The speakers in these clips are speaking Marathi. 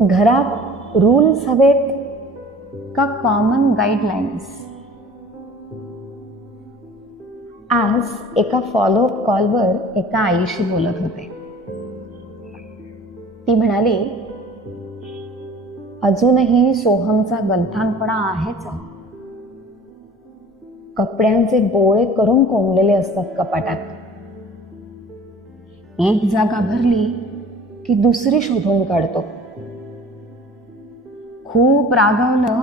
घरात रूल्स हवेत का कॉमन गाईडलाईन्स? आज एका फॉलोअप कॉलवर एका आईशी बोलत होते. ती म्हणाली, अजूनही सोहमचा गलथानपणा आहेच. कपड्यांचे बोळे करून कोंबलेले असतात कपाटात. एक जागा भरली की दुसरी शोधून काढतो. खूप रागावलं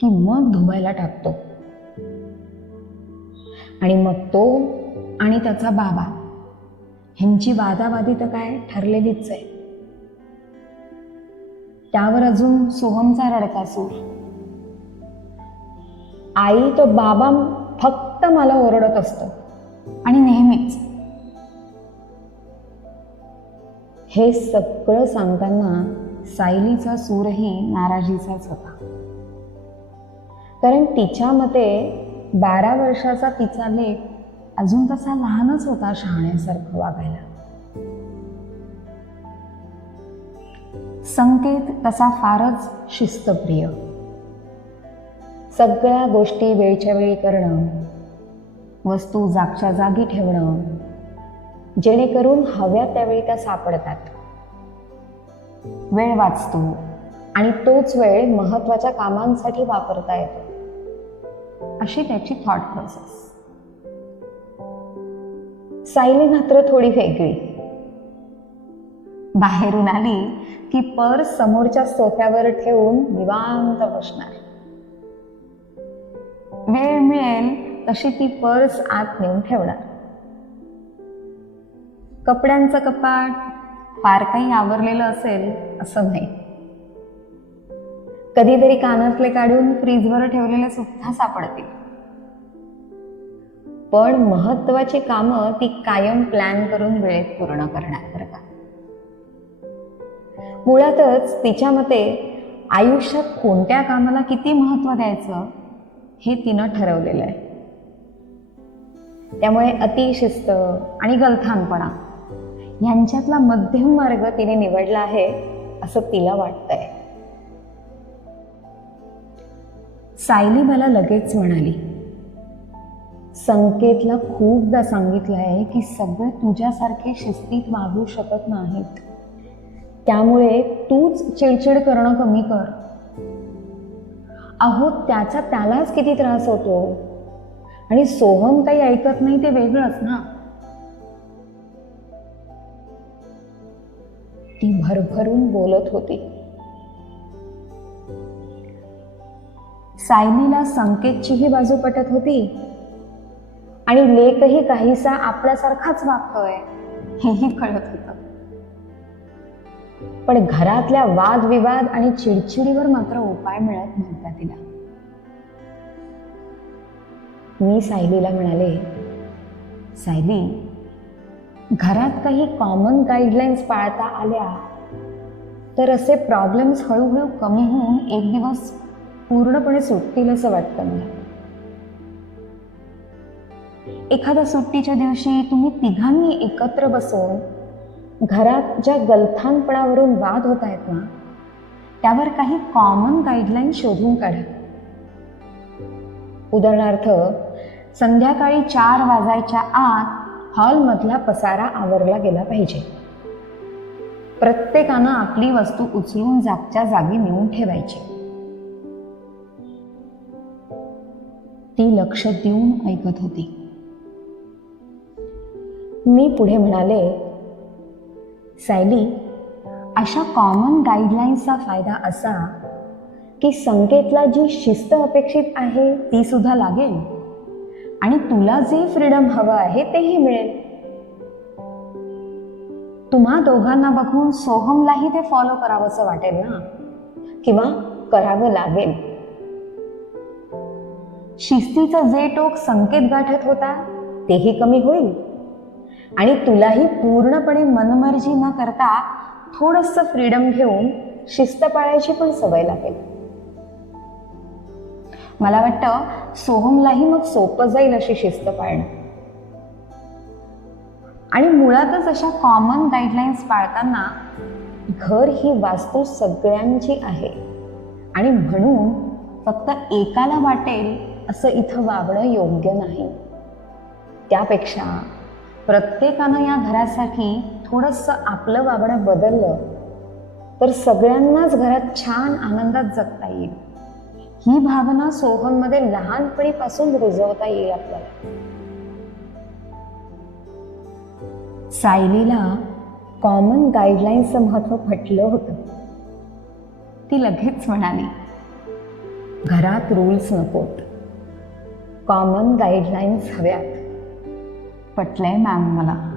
की मग धुवायला टाकतो. आणि मग तो आणि त्याचा बाबा ह्यांची वादावादी तर काय ठरलेलीच आहे. त्यावर अजून सोहमचा रडका सूर. आई तो बाबा फक्त मला ओरडत असतो आणि नेहमीच. हे सगळं सांगताना सायलीचा सूरही नाराजीचाच होता. कारण तिच्या मते 12 वर्षाचा तिचा लेक अजून तसा लहानच होता शहाण्यासारखं वागायला. संकेत तसा फारच शिस्तप्रिय. सगळ्या गोष्टी वेळच्या वेळी करणं, वस्तू जागच्या जागी ठेवणं, जेणेकरून हव्या त्यावेळी त्या सापडतात. वेळ वाचतो आणि तोच वेळ महत्वाच्या कामांसाठी वापरता येतो, अशी त्याची थॉट प्रोसेस. सायली मात्र थोडी वेगळी. बाहेरून आली की पर्स समोरच्या सोफ्यावर ठेवून निवांत बसणार. वेळ मिळेल तशी ती पर्स आत नेऊन ठेवणार. कपड्यांचं कपाट फार काही आवरलेलं असेल असं नाही. कधीतरी कानातले काढून फ्रीजवर ठेवलेले सुद्धा सापडतील. पण महत्वाची कामं ती कायम प्लॅन करून वेळेत पूर्ण करणार बरं का. मुळातच तिच्या मते आयुष्यात कोणत्या कामाला किती महत्व द्यायचं हे तिनं ठरवलेलं आहे. त्यामुळे अतिशिस्त आणि गलथानपणा यांच्यातला मध्यम मार्ग तिने निवडला आहे असं तिला वाटतंय. सायली मला लगेच म्हणाली, संकेतला खूपदा सांगितलंय की सगळे तुझ्यासारखे शिस्तीत वागू शकत नाहीत. त्यामुळे तूच चिडचिड करणं कमी कर. अहो त्याचा त्यालाच किती त्रास होतो आणि सोहम काही ऐकत नाही ते वेगळंच ना. ती भरभरून बोलत होती. सायलीला संकेतचीही बाजू पटत होती आणि लेकही काहीसा आपल्यासारखाच वागतोय हेही कळत होतं. पण घरातल्या वादविवाद आणि चिडचिडीवर मात्र उपाय मिळत नव्हता तिला. मी सायलीला म्हणाले, सायली, घरात काही कॉमन गाईडलाईन्स पाळता आल्या तर असे प्रॉब्लेम्स हळूहळू कमी होऊन एक दिवस पूर्णपणे सुटतील असं वाटतं मला. एखाद्या सुट्टीच्या दिवशी तुम्ही तिघांनी एकत्र बसून घरात ज्या गलथानपणावरून वाद होत आहेत ना, त्यावर काही कॉमन गाईडलाईन शोधून काढा. उदाहरणार्थ, संध्याकाळी 4 वाजायच्या आत हॉलमधला पसारा आवरला गेला पाहिजे. प्रत्येकानं आपली वस्तू उचलून जागच्या जागी नेऊन ठेवायची. ती लक्ष देऊन ऐकत होती. मी पुढे म्हणाले, सायली, अशा कॉमन गाईडलाईन्सचा फायदा असा की संकेतला जी शिस्त अपेक्षित आहे ती सुद्धा लागेल आणि तुला जे फ्रीडम हवं आहे तेही मिळेल. तुम्हा दोघांना बघून सोहमलाही ते फॉलो करावंसं वाटेल ना, किंवा करावं लागेल. शिस्तीचं जे टोक संकेत गाठत होता तेही कमी होईल आणि तुलाही पूर्णपणे मनमर्जी न करता थोडंसं फ्रीडम घेऊन शिस्त पाळायची पण सवय लागेल. मला वाटतं सोहमलाही मग सोपं जाईल अशी शिस्त पाळणं. आणि मुळातच अशा कॉमन गाईडलाईन्स पाळताना घर ही वास्तू सगळ्यांची आहे आणि म्हणून फक्त एकाला वाटेल असं इथं वागणं योग्य नाही. त्यापेक्षा प्रत्येकानं या घरासाठी थोडंसं आपलं वागणं बदललं तर सगळ्यांनाच घरात छान आनंदात जगता येईल. ही भावना सोहममध्ये लहानपणीपासून रुजवता येईल आपल्याला. सायलीला कॉमन गाईडलाईन्सचं महत्त्व पटलं होतं. ती लगेच म्हणाली, घरात रूल्स नकोत, कॉमन गाईडलाईन्स हव्यात. पटलंय मॅम मला.